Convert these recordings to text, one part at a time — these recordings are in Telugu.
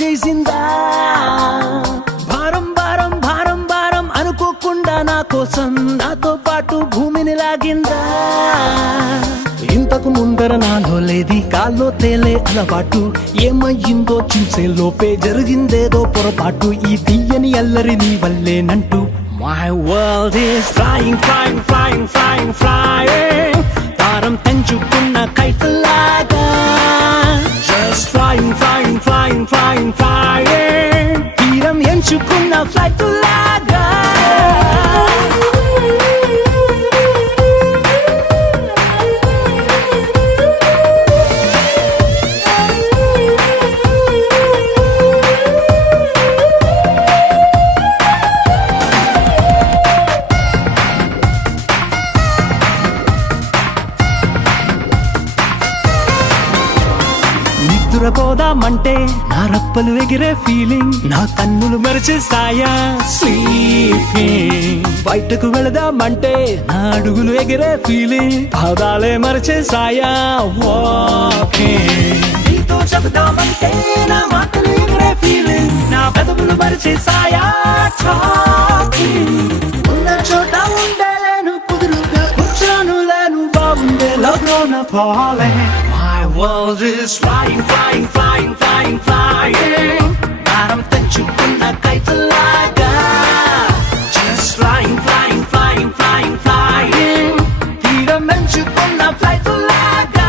చేసిందా భారం భారం భారం భారం అనుకోకుండా నా కోసం నాతో పాటు భూమిని లాగిందా ఇంతకు ముందర నాలో లేది కాల్లో తేలే అలవాటు ఏమయ్యిందో చూసే లోపే జరిగిందేదో పొరపాటు ఈ తీయని అల్లరి నీ వల్లేనంటూ My world is flying, flying, flying, flying, flying తారం తెంచుకున్న కైతలాగా Just flying, flying, flying, flying, flying తీరం ఎంచుకున్న ఫ్లైట్ లాగా నిద్రపోదామంటే నా రప్పలు ఎగిరే ఫీలింగ్ నా కన్నులు మరిచేసాయా స్లీపింగ్ బయటకు వెళదామంటే నా అడుగులు ఎగిరే ఫీలింగ్ పాదాలే మరిచేసాయా వాకింగ్ నీతో చెబుదామంటే నా మాటలు ఎగిరే ఫీలింగ్ నా పెదవులు మరిచేసాయా టాకింగ్ ఉన్న చోట ఉండలేను కుదురుగా కూర్చోను లేను బాగుండే love gonna falling world is flying, flying, flying, flying, flying భారం తెంచుకున్న కైతలాగా Just flying, flying, flying, flying, flying తీరం ఎంచుకున్న ఫ్లైట్ లాగా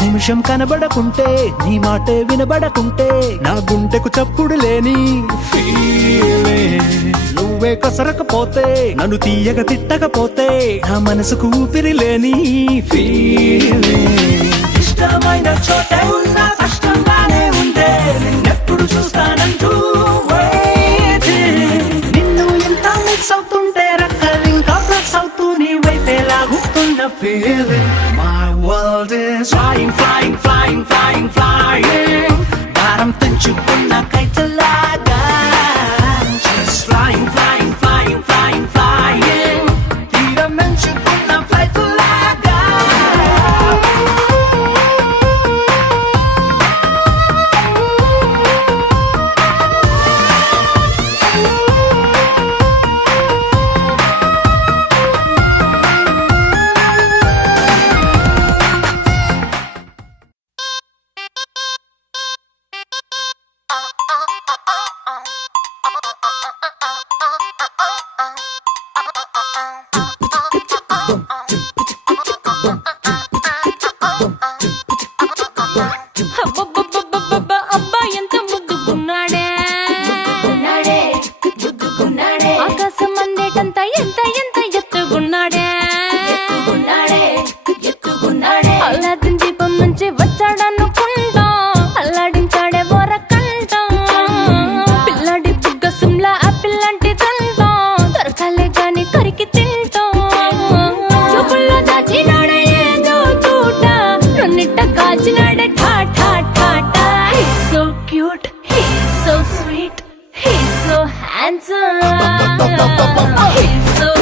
నిమిషం కనబడకుంటే నీ మాటే వినబడకుంటే నా గుండెకు చప్పుడు లేని ఫీలింగ్ నువ్వే కసరకపోతే నన్ను తీయగ తిట్టకపోతే నా మనసుకు ఊపిరి లేని ఫీలింగ్ ఇష్టమైన చోటే ఉన్నా కష్టంగానే ఉండే నిన్నెప్పుడు చూస్తానంటూ నిన్ను ఎంత మిస్ అవుతుంటే రక్కలు ఇంకా ప్లస్ అవుతూ నీ వైపే లాగుతున్న feeling My world is flying, flying, flying, flying, flying భారం తెంచుకున్న కైతలాగా Just flying, flying, flying, flying, flying తీరం ఎంచుకున్న ఫ్లైట్ లాగా He's so cute, he's so sweet, he's so handsome, he's so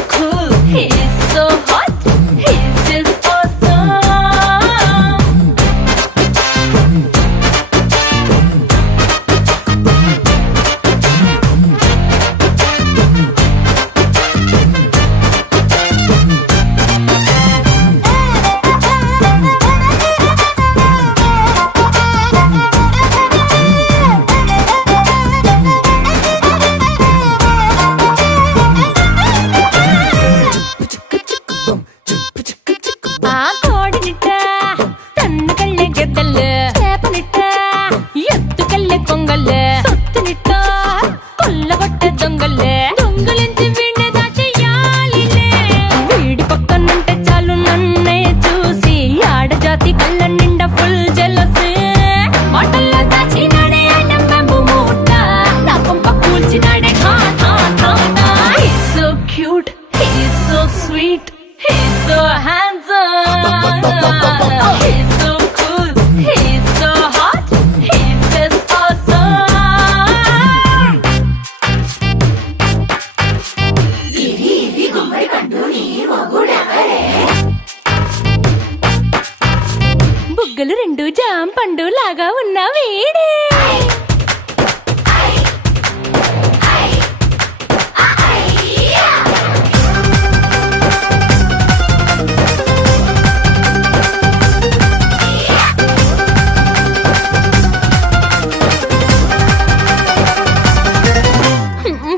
బుగ్గలు రెండు జాం పండు లాగా ఉన్న వేడే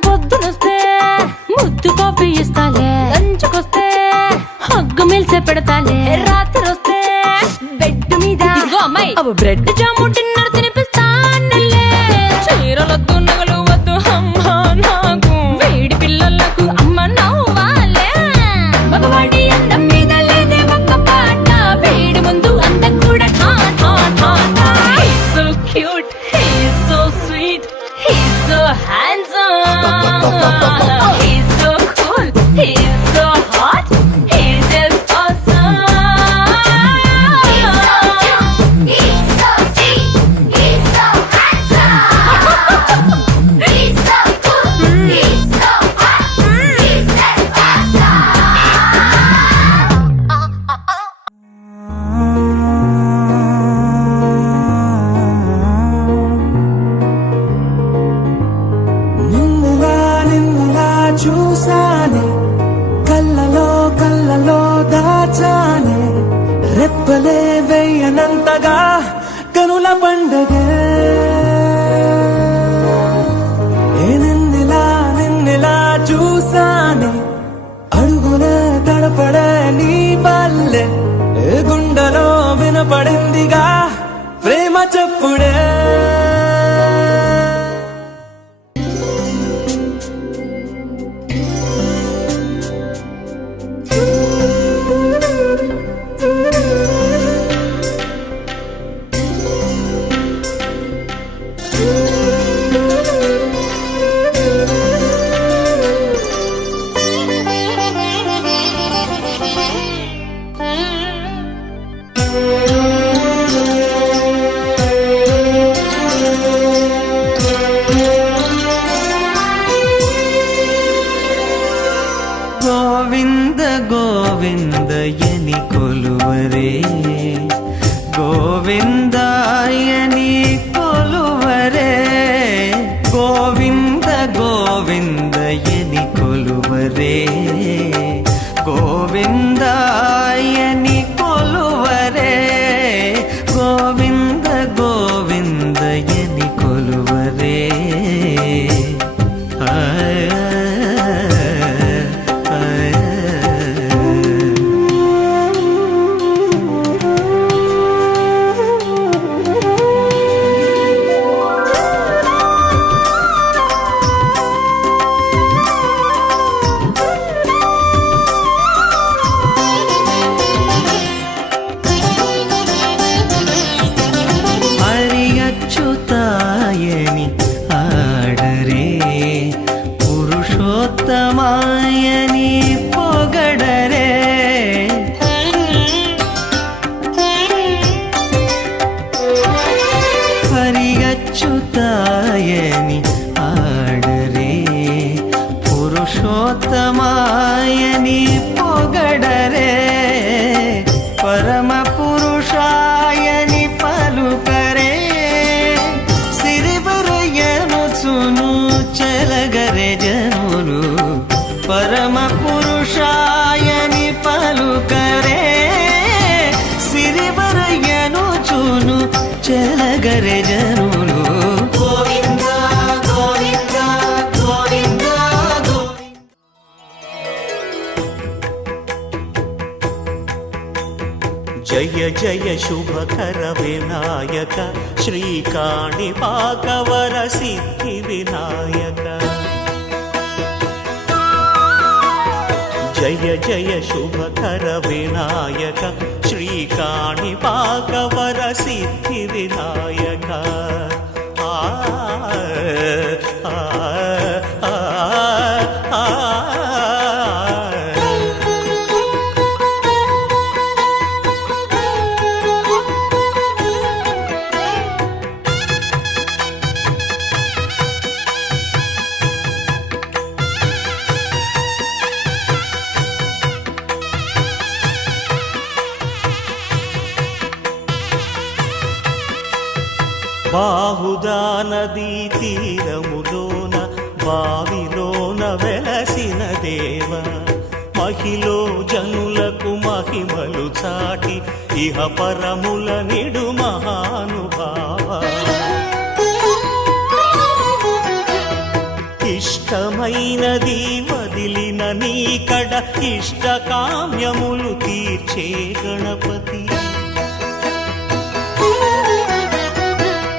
పొద్దునొస్తే ముద్దు కాఫీ ఇస్తాలే, లంచ్కొస్తే హగ్గు మిల్సే పెడతాలే, రాత్రి వస్తే బెడ్ మీద అమ్మాయి బ్రెడ్ జాము డిన్నర్ తినిపిస్తానులే. చీరలొద్దు నగలు వద్దు అమ్మా నాకు, వేడి పిల్లలకు అమ్మ నవ్వాలే. మగవాడి అందం మీద లేదే ఒక్క పాట, వేడి ముందు అందం కూడా ఠా ఠా ఠా ఠా. He's so cute, he's so sweet, he's so handsome, he's so cool, he's so hot, he's just awesome. He's so cute, he's so sweet, he's so handsome, he's so cool, he's so hot, he's just awesome. నిన్నులా చూసానే, కళ్ళలో దాచానే, రెప్పలే వేయనంతగా కనుల పండగే. నిన్నులా చూసానే, అడుగునే తడపడే నీ వల్లే, గుండెలో వినపడిందిగా ప్రేమ చెప్పుడే. గోవింద గోవిందయని కొలువరే, గోవిందాయని కొలువరే, గోవింద గోవిందయని కొలువరే, గోవిందాయని కొలువరే, గోవింద గోవిందయని కొలువరే. హరియచ్యుతాయని ఆడరే, పురుషోత్తమాయని పొగడరే, హరియచ్యుతాయని ఆడరే, పురుషోత్తమాయని పొగడరే, పరమ పురుషాయని పలుకరే, సిరివరయనుచును చెలగరే జనులు, పరమ పురుషాయని పలుకరే, సిరివరయనుచును చెలగరే జనులు. గోవింద గోవింద గోవింద గోవింద. జయ జయ శుభకర వినాయక, శ్రీకాణిపాకవర సిద్ధి వినాయక. జయ జయ శుభకర వినాయక, శ్రీకాణిపాకవర సిద్ధి వినాయక. ఆ ఆ ఆ ఆ బాహుదా నదీ తీరములోన బావిలోన వెలసిన దేవ మహిలో జనులకు మహిమలు చాటి ఇహ పరముల నిడు మహానుభావ ఇష్టమైనది వదిలిన నీకడ ఇష్టకామ్యములు తీర్చే గణపతి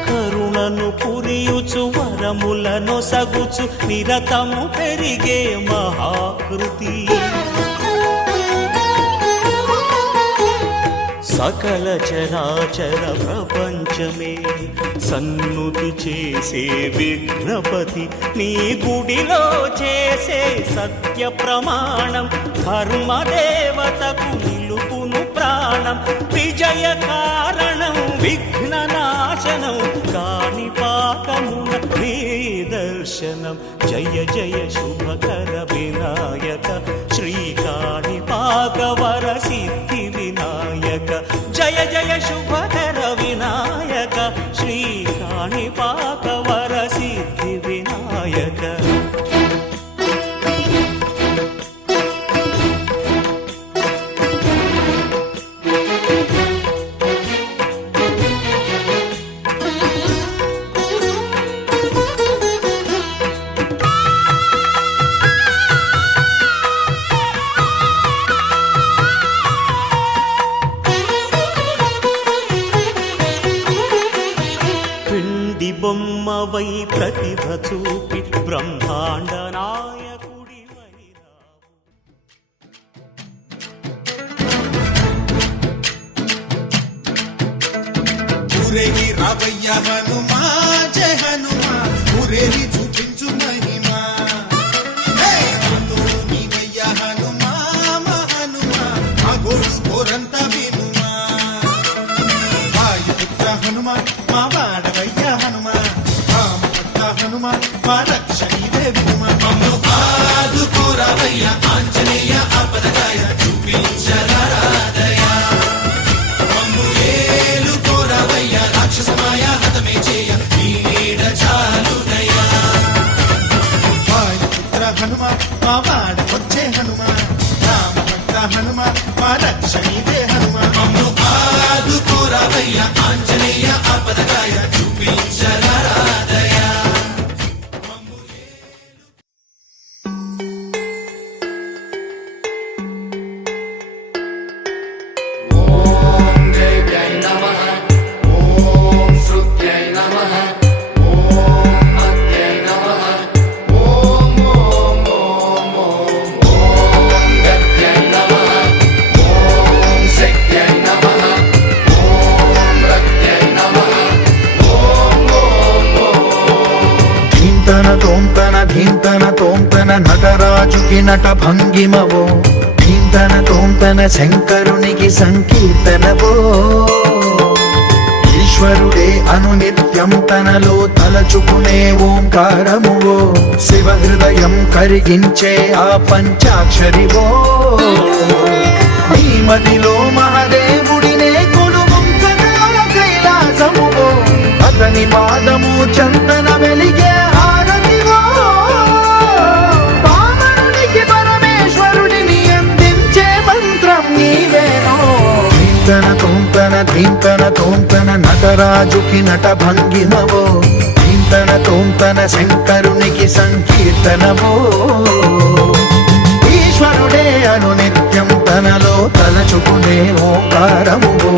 కరుణను పురియుచు వరములను సగుచు నిరతము పెరిగే మహాకృతి సకల చరాచర ప్రపంచమే సన్నుతి చేసే విఘ్నపతి నీ గుడిలో చేసే సత్య ప్రమాణం ధర్మదేవతకు నిలుపును ప్రాణం విజయ కారణం విఘ్న నాశనం కాణిపాకమున నీ దర్శనం జయ జయ శుభకర వినాయక శ్రీ కాణిపాక వర సిద్ధి వినాయక జయ జయ శుభకర వినాయక శ్రీ కాణిపాక వర సిద్ధి వినాయక బొమ్మవై ప్రతిభ చూపి బ్రహ్మాండ నాయకుడి ఊరేగి రావయ్య హనుమా జయ హనుమా ఊరేగి చూపించు మహిమా నీవయ్య హనుమా మా హనుమా మా గోడు కోరంత వినుమా వాయుపుత్ర హనుమా మా వాడవయ్య హనుమా రామభక్త హనుమా మా రక్షణీవే వినుమా మమ్ము ఆదుకోరావయ్య ఆంజనేయ ఆపదకాయ చూపించరాదయ మమ్ము ఏలుకోరావయ్య రాక్షసమాయ హతమే చేయ నీ నీడ చాలునయ్యా వాయుపుత్ర హనుమా మా వాడవచ్చే హనుమా రామభక్త హనుమా మా రక్షణీవే హనుమా మమ్ము ఆదుకోరావయ్య ఆంజనేయ ఆపదకాయ చూపించరాదయ ధీంతన తోంతన నటరాజుకి నట భంగిమవో ధీంతన తోంతన శంకరునికి సంకీర్తనవో ఈశ్వరుడే అనునిత్యం తనలో తలచుకునే ఓంకారమువో శివ హృదయం కరిగించే ఆ పంచాక్షరివో నీ మదిలో మహాదేవుడినే కొలువుంచగా కైలాసమువో అతని పాదము చందన వెలిగే హారతివో పామరునికి పరమేశ్వరుడిని అందించే మంత్రం నీవేనో ధీంతన తోంతన నటరాజుకి నట భంగిమవో ధీంతన శంకరునికి సంకీర్తనవో ఈశ్వరుడే అనునిత్యం తనలో తలచుకునే ఓంకారమువో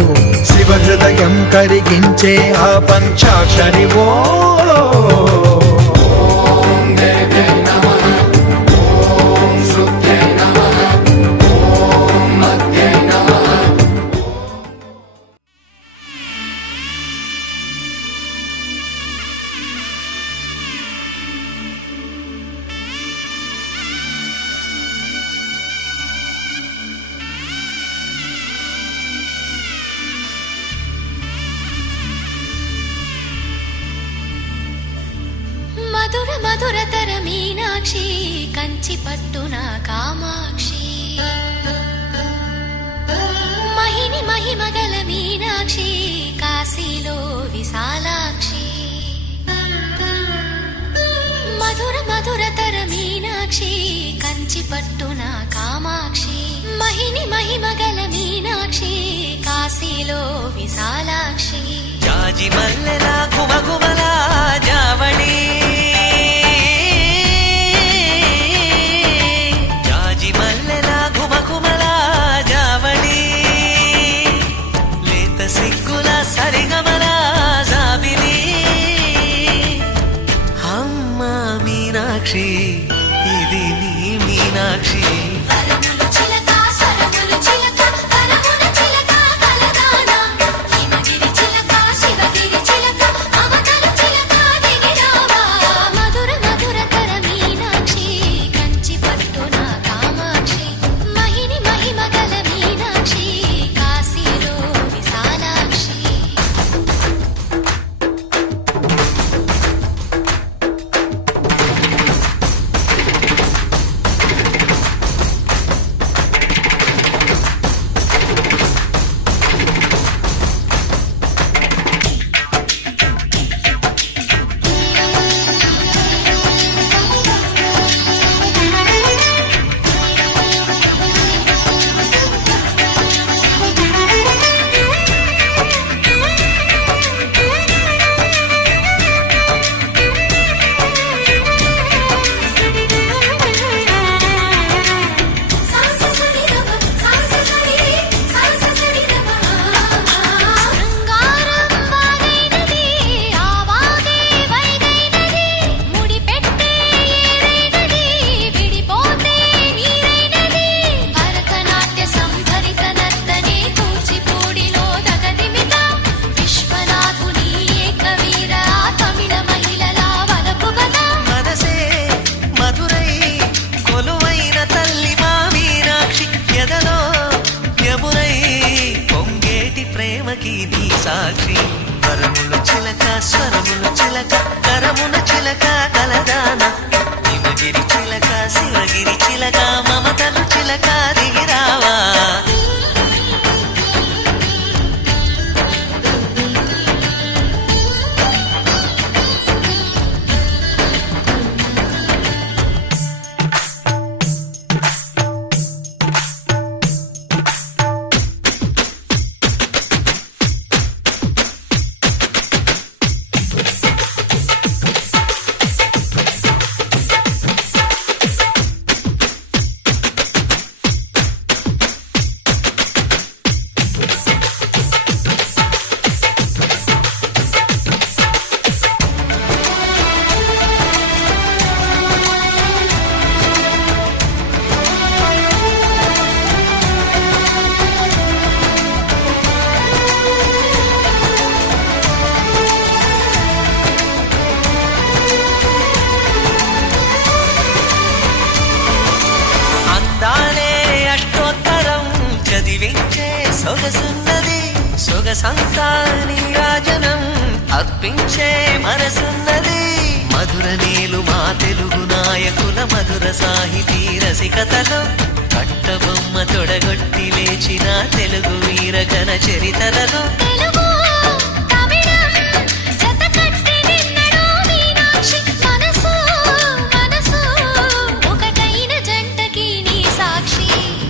శివ హృదయం కరిగించే ఆ పంచాక్షరివో మధుర మధురతర మీనాక్షి కంచి పట్టున కామాక్షి మహిని మహిమగల మీనాక్షి కాశీలో విశాలాక్షి కంచి పట్టున కామాక్షి మహిని మహిమగల మీనాక్షి కాశీలో విశాలాక్షి జాజి మల్లెలా గుమగుమలా జావళి జాజి మల్లెలా గుమగుమలా జావళి లేత సిగ్గుల సరిగమల జాబిలి అమ్మ మీనాక్షి ఇది నీ మీనాక్షి వరములు చిలక స్వరములు చిలక వరముల చిలక కలదాన హిమగిరి చిలక శివగిరి చిలక మమతలు చిలక దిగిరావా మధుర మధుర తర మీనాక్షి కంచి పట్టున కామాక్షి మహిని మహిమగల మీనాక్షి కాశీలో విశాలాక్షి మనసే మధురై కొలువైన తల్లి మా మీనాక్షి ఎదలో యమునై పొంగేటి ప్రేమకి నీ సాక్షి వరములు చిలక స్వరములు చిలక కరమున చిలక కలదాన హిమగిరి చిలక శివగిరి చిలక మమతలు చిలక దిగిరావా అందాలే అష్టోత్తరం చదివించే సొగసున్నది సొగసంతా నీరాజనం అర్పించే మనసున్నది మధుర నీలు మా తెలుగు నాయకుల మధుర సాహితీ రసికతలో కట్టబొమ్మ తొడగొట్టి లేచిన తెలుగు వీరగణ చరితలలో తెలుగు తమిళం జతకట్టి నిన్నడు మీనాక్షి మనసు మనసు ఒకటైన జంటకి నీ సాక్షి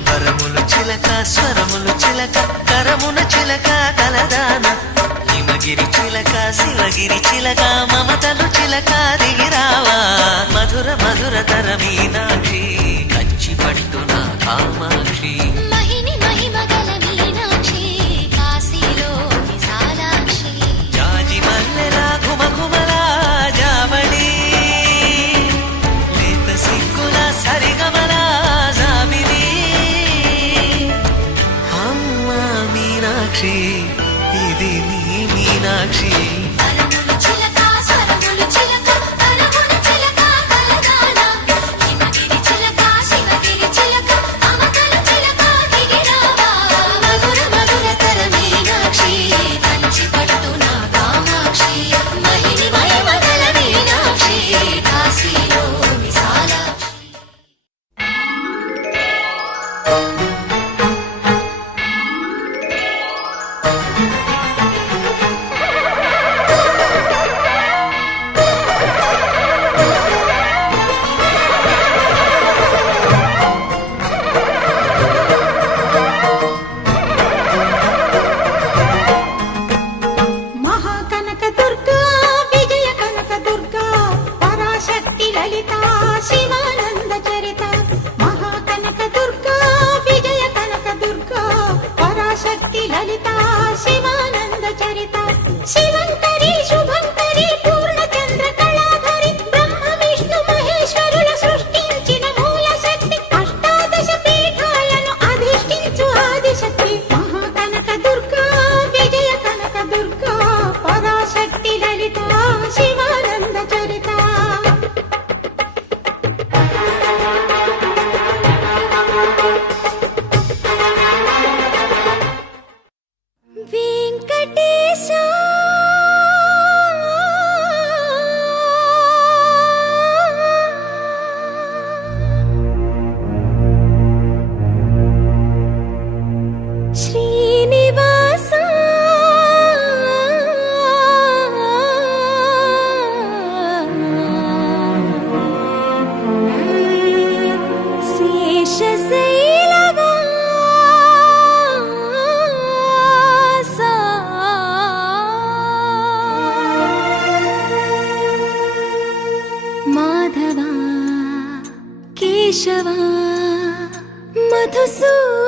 వరములు చిలక స్వరములు చిలక కరమున చిలక కలదాన హిమగిరి చిలక శివగిరి చిలక మమతలు చిలక దిగిరావా మధుర మధుర తర మీనాక్షి కంచి పట్టున కామాక్షి మహిని మహిమగల మీనాక్షి కాశీలో విశాలాక్షి జాజి మల్లెలా గుమగుమలా జావళి లేత సిగ్గుల సరిగమల జాబిలి అమ్మ మీనాక్షి ఇది నీ మీనాక్షి వరములు చిలక స్వరములు చిలక వరముల చిలక కలదాన హిమగిరి చిలక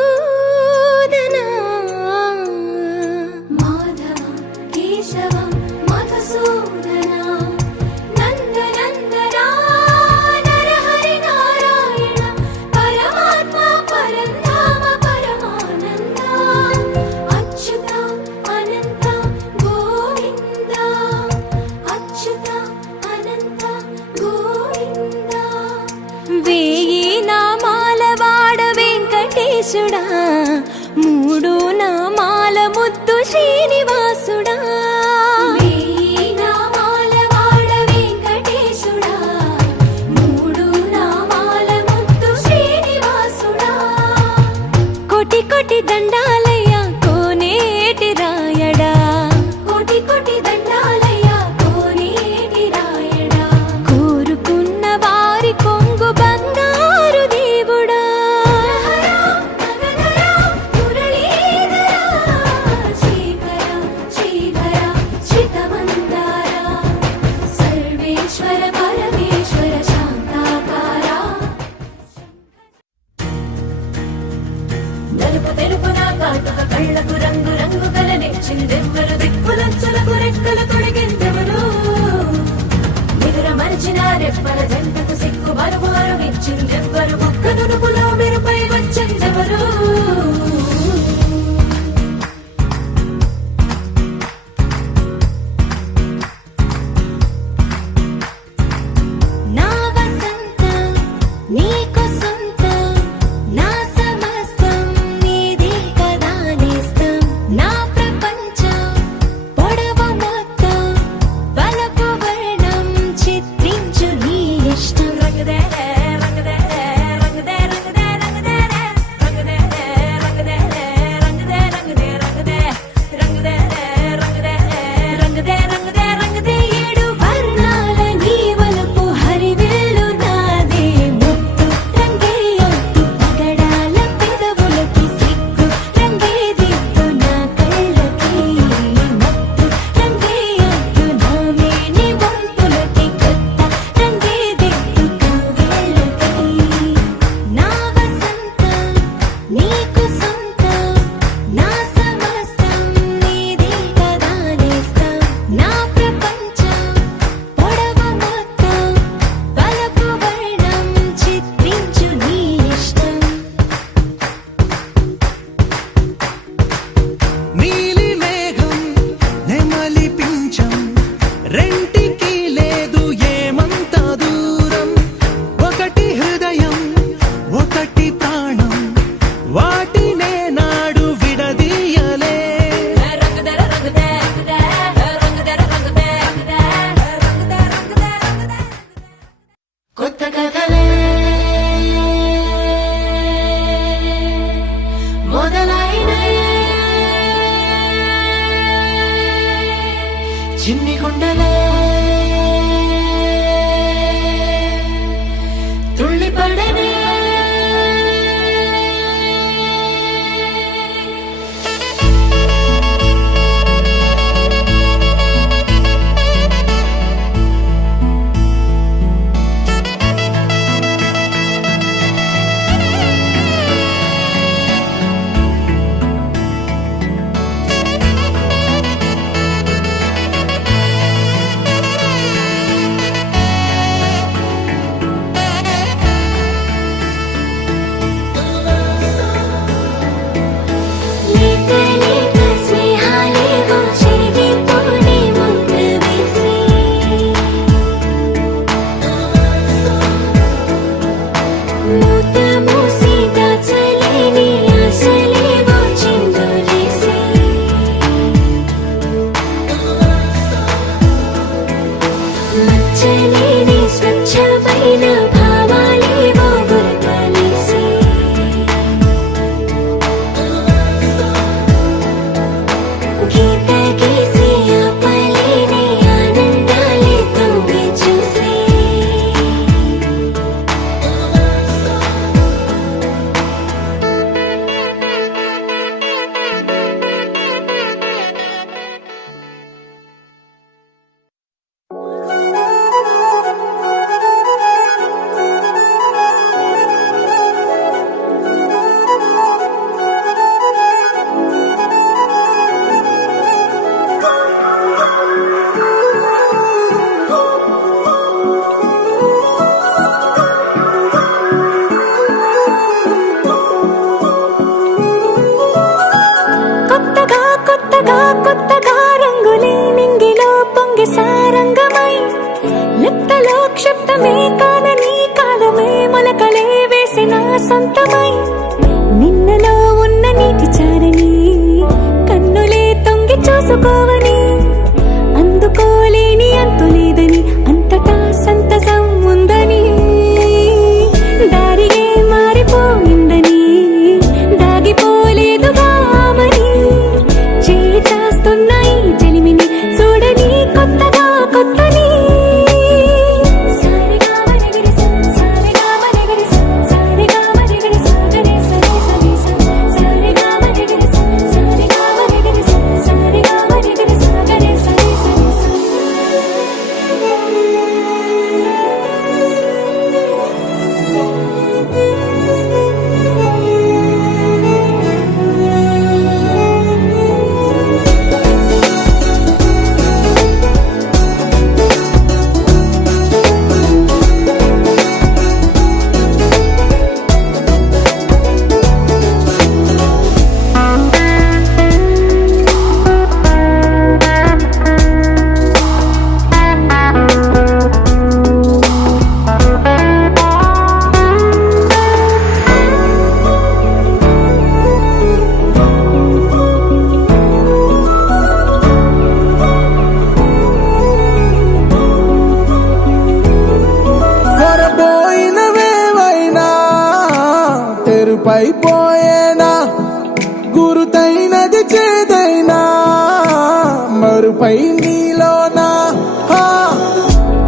మధుసూదనా మాధవ కేశవ మధుసూదన నందనందనా నరహరి నారాయణ పరమాత్మ పరంధామ పరమానంద అచ్యుత అనంత గోవింద అచ్యుత అనంత గోవింద వేయి నామాల వాడ వెంకటేశుడా మూడు నామాల ముద్దు శ్రీనివాసుడా వేయి నామాల వాడ వెంకటేశుడా మూడు నామాల ముద్దు శ్రీనివాసుడా కోటి కోటి దండాలయ్య కోనేటి రాయడా కోటి కోటి దండాలయ్య కోనేటి రాయడా కోరుకున్న వారి కొంగు బంగారు దేవుడా నగధర మురళీధర శ్రీకర శ్రీధర శ్రితమందార సర్వేశ్వర పరమేశ్వర శాంతాకార నలుపు తెలుపున కాటుక కళ్ళకు రంగు రంగు గలనిచ్చిందెవ్వరు దిక్కులచ్చులకు రెక్కలు తొడిగిందెవరు నిదుర మరిచిన రెప్పల జంటకు సిక్కు మరుమారు ఇచ్చిందెవ్వరు ఒక్క నునుపులో మెరుపై వచ్చిందెవరు నా వసంతం నీకు సొంతం నా సమస్తం నీది కదా నేస్తం నా ప్రపంచం పొడవు మొత్తం వలపు వర్ణం చిత్రించు నీ ఇష్టం రంగదే రంగదే సొంతమై నిన్నలో ఉన్న నీటి చారని కన్నులే తొంగి చూసుకోవని అందుకోలేని అంతు లేదని అంతటా సంతసం ఉందని దారిగే మారిపోయిందని దాగిపోలేదుగా ఆమని చేస్తాస్తున్నాయి చెలిమిని చూడని కొత్తగా కొత్తని కొరబోయినవేవైనా తెరుపైపోయేనా గురుతైనది చేదైనా మరుపై నీలోనా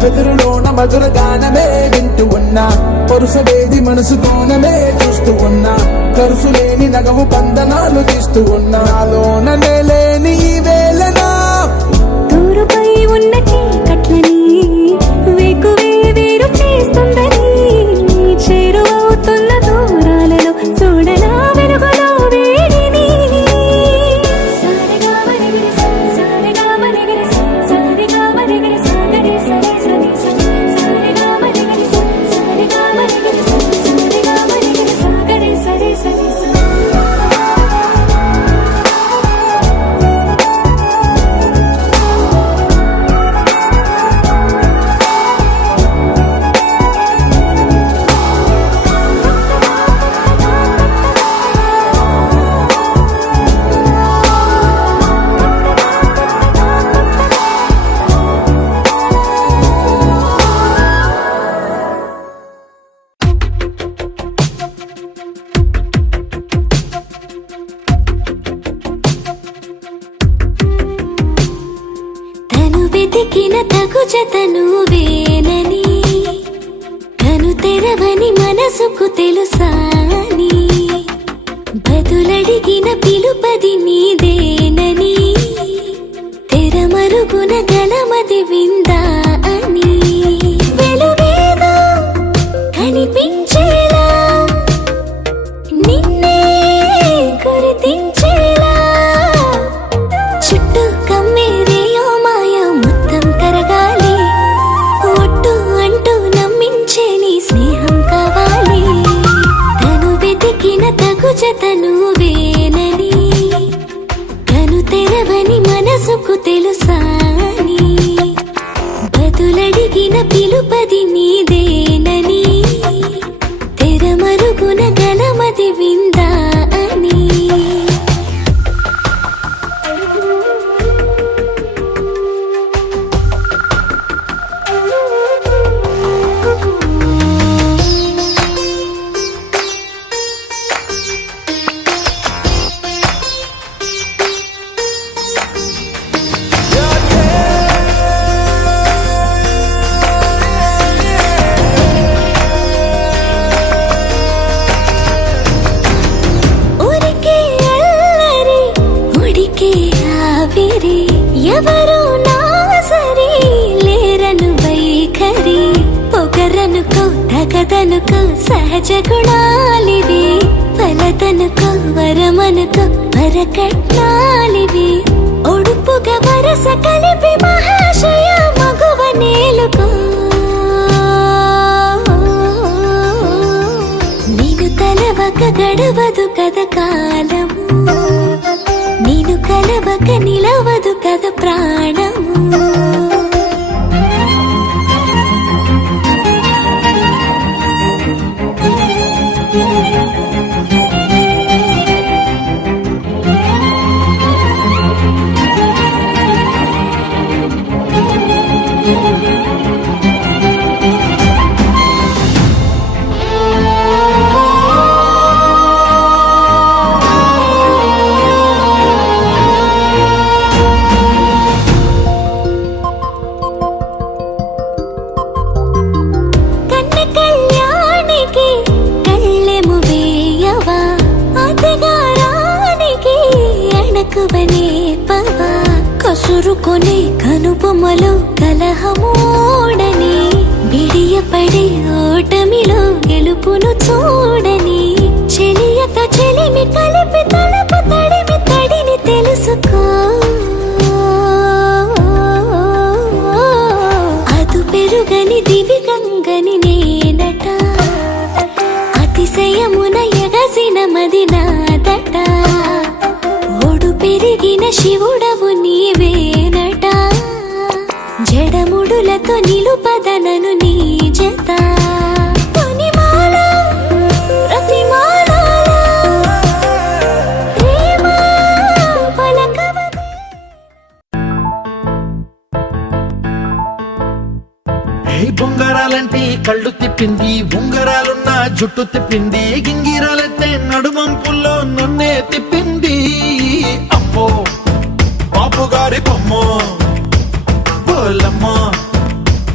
వెదురులోన మధుర గానమే వింటూ ఉన్నా పరుసవేది మనసు కోణమే చూస్తూ ఉన్నా కరుసులేని నగవు బంధనాలు తీస్తూ ఉన్నా నాలోన లేని ఈ వేళనా దూరుపై ఉన్న చీకట్లని వేకువే వేరు చేస్తుందని చేరువవుతున్న దూరాలలో చూడనా వెలుగులో వేడిని తను వెతికిన తగు జతను వేనని కను తెరవని మనసుకు తెలుసాని బదులడిగిన పిలుపది నీదేనని తెరమరుగున గలమది విందా అని వెలుగేదో కనిపించేలా నిన్నే గుర్తించేలా చుట్టూ కమ్మేరేయో మాయ మొత్తం కరగాలి ఒట్టు అంటూ నమ్మించే నీ స్నేహం కావాలి తను వెతికిన తగు జతను వేనని కను తెరవని మనసుకు తెలుసాని బదులడిగిన పిలుపది నీదేనని తెరమరుగున గలమది విందా అని ఊరికే అల్లరి ఉడికే ఆవిరి ఎవరు నా సరి లేరను వైఖరి పొగరనుకో తగదనుకో సహజ గుణాలివి ఫలతనుకో వరమనుకో వరకట్నాలివి ఒడుపుగా వరస కలిపి మహాశయ మగువ నేలుకో నీకు తలవక గడవదు కథ కాలము నేను కలవక నిలవదు కథ ప్రాణము తెగువనే పవా కసురుకొనే కనుబొమ్మలో కలహమోడని బిడియపడే ఓటమిలో గెలుపును చూడని చెలియత చెలిమి కలిపి తలపు తడిమి తడిని తెలుసుకో అదు పెరుగని దివి గంగని నేనట అతిశయమున ఎగసిన మది నాదట ఓడు పెరిగిన శివుడవు నీవేనట జడముడులతో నిలుపదనను నీ జత తొనిమాల ప్రతిమాలాల ప్రేమ పలకవని. ఏ బొంగరాలంటే కళ్ళు తిప్పింది బొంగరాలున్న జుట్టు తిప్పింది గింగిరాలెత్తే నడుమంపుల్లో నన్నే తిప్పింది అమ్మో బాపు గారి బొమ్మ పోలమ్మ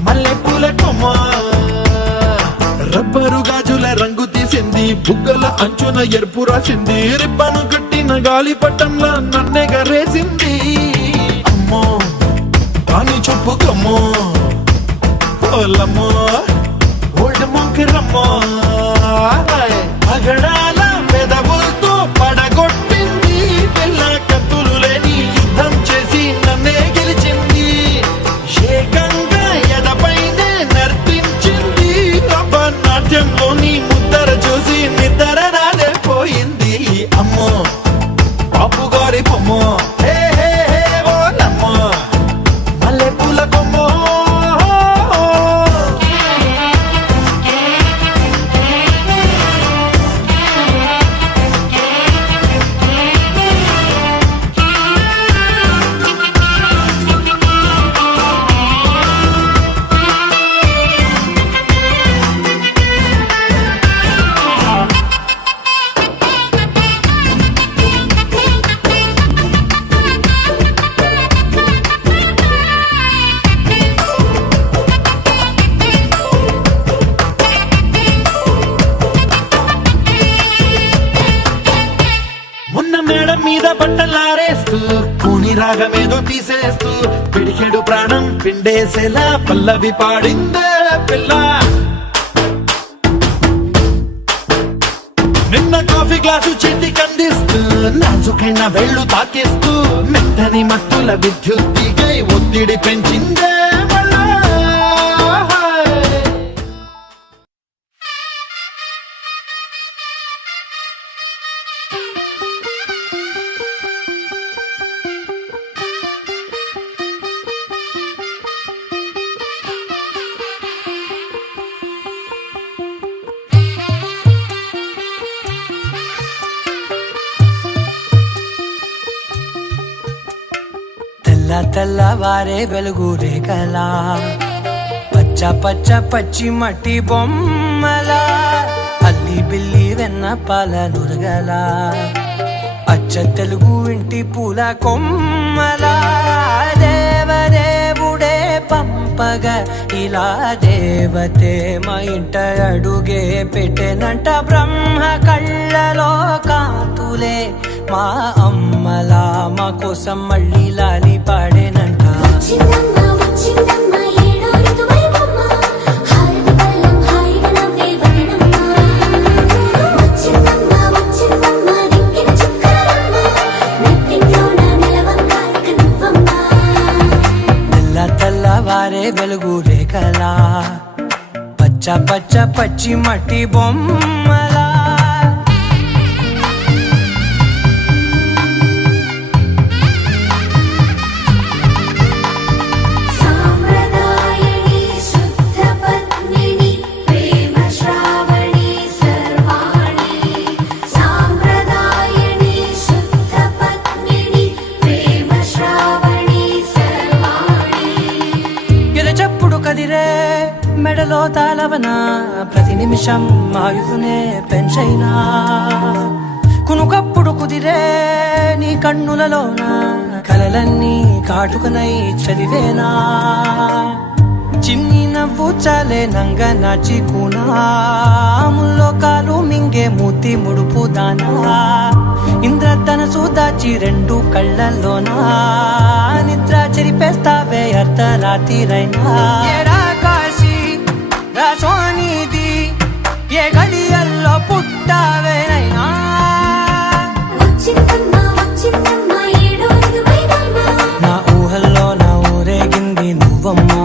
మల్లె పూల కొమ్మ రబ్బరు గాజుల రంగు తీసింది బుగ్గల అంచున ఎరుపు రాసింది రిబ్బను కట్టిన గాలి పట్టంలా నన్నే గరేసింది అమ్మో కాని చెప్పుకమ్మో పోలమ్మో ఓల్డ్ మొంకిరమ్మో పగడాల పెదవులతో పడగొట్టింది పిల్ల కత్తులు లేని యుద్ధం చేసి నన్నే గెలిచింది ఏకంగా ఎదపైనే నర్తించింది రబ్బ నాట్యంలోని ముద్దర చూసి నిద్ర నాదే పోయింది అమ్మో బాపు గారి బొమ్మ హే హే హే ఓలమ్మో మల్లె పూల కొమ్మో మొన్న మేడ మీద బట్టలారేస్తూ కూని రాగమేదో తీసేస్తూ పిడికెడు ప్రాణం పిండేసేలా పల్లవి పాడిందే పిల్ల నిన్న కాఫీ గ్లాసు చేతికి అందిస్తూ నాజుకైన వేళ్ళు తాకిస్తూ మెత్తని మత్తుల విద్యుత్తిగై ఒత్తిడి పెంచిందే మళ్ళా. తెల్లవారే వెలుగు రేఖలా పచ్చ పచ్చ పచ్చి మట్టి బొమ్మలా అల్లి బిల్లి వెన్న పాల నురగలా అచ్చ తెలుగు ఇంటి పూల కొమ్మలా దేవదేవుడే పంపగా ఇలా దేవతే మా ఇంట అడుగే పెట్టెనంట బ్రహ్మ కళ్ళలో కాంతులే మా అమ్మలా మా కోసం మళ్ళీ లాలి పాడేనంట వచ్చిందమ్మ వచ్చిందమ్మ ఏడో ఋతువైవమ్మ హారతి పళ్ళం హాయిగా నవ్వే వదనమ్మ వచ్చిందమ్మ వచ్చిందమ్మ దిక్కిన చుక్కలమ్మ నెట్టింట్లోన నిలవంగా ఇక నువ్వమ్మ తెల్లవారే వెలుగు రేఖలా పచ్చ పచ్చ పచ్చి మట్టి బొమ్మలా సాంప్రదాయని శుద్ధ పద్మిని ప్రేమ శ్రావణి సర్వాణి సాంప్రదాయని శుద్ధ పద్మిని ప్రేమ శ్రావణి సర్వాణి ఎరచప్పుడు కదిరే మెడలో తాళవన ప్రతి నిమిషం ఆయువునే పెంచైనా కునుకప్పుడు కుదిరే నీ కన్నులలోన కలలన్నీ కాటుకనై చదివేనా చిన్ని నవ్వు చాలే నంగ నాచి ముల్లో కాలు మింగే మూతి ముడుపు దానా ఇంద్రధనసు దాచి వచ్చి రెండు కళ్ళల్లోనా నిద్ర చెరిపేస్తావే అర్ధరాత్రిరైనా ఏరా కాశీ రా సోనిది ఏ గడియల్లో పుట్టావేనైనా వచ్చిందమ్మా వచ్చిందమ్మా ఏడో ఋతువైనమ్మా నా ఊహల్లో నా ఊరేగింది నువ్వమ్మా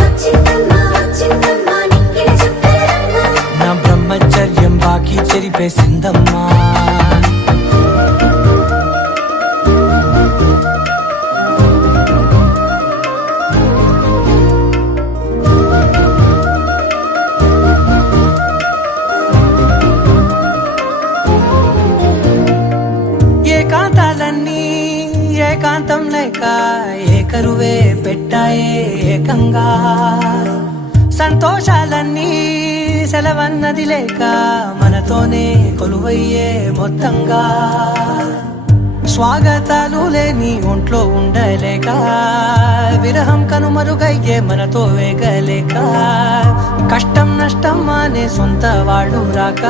వచ్చిందమ్మా వచ్చిందమ్మా నిక్కిన చుక్కలమ్మా నా బ్రహ్మచర్యం బాకీ చెరిపేసిందమ్మా ఏకాంతాలన్నీ ఏకాంతం లేక ఏకరువే పెట్టాయే ఏకంగా సంతోషాలన్నీ సెలవన్నది లేక మనతోనే కొలువయ్యే మొత్తంగా స్వాగతాలు లేని ఒంట్లో ఉండలేక విరహం కనుమరుగయ్యే మనతో వేగలేక కష్టం నష్టం అనే సొంత వాడు రాక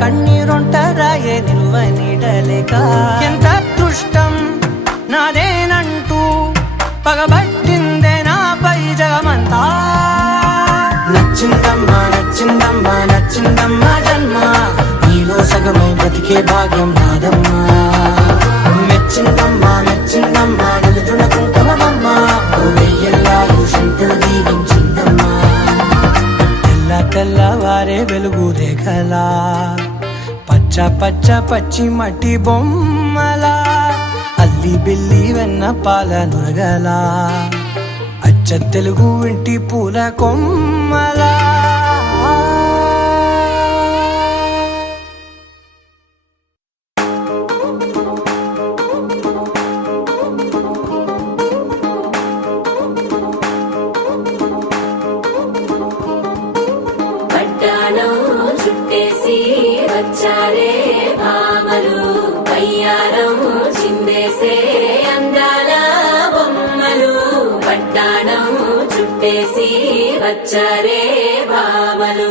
కన్నీరొంటరాయే నిలువ నీడలేక ఎంత అదృష్టం నాదేనంటూ పగబట్టిందే నాపై జగమంతా నచ్చిందమ్మా నచ్చిందమ్మా నచ్చిందమ్మా జన్మ నీలో సగమై బ్రతికే భాగ్యం నాదమ్మా మెచ్చిందమ్మా మెచ్చిందమ్మా నిలుచున్న కుంకుమమ్మా వెయ్యల్లాలు శంకరు దీవించిందమ్మా తెల్ల తెల్లవారే వెలుగు రేఖలా పచ్చ పచ్చ పచ్చి మట్టి బొమ్మలా అల్లి బిల్లి వెన్న పాల నురగలా అచ్చ తెలుగు ఇంటి పూల కొమ్మలా పట్టాణం చుట్టేసి వచ్చారే భామలు పయ్యారం చిందేసే అందాల బొమ్మలు పట్టాణం చుట్టేసి వచ్చారే భామలు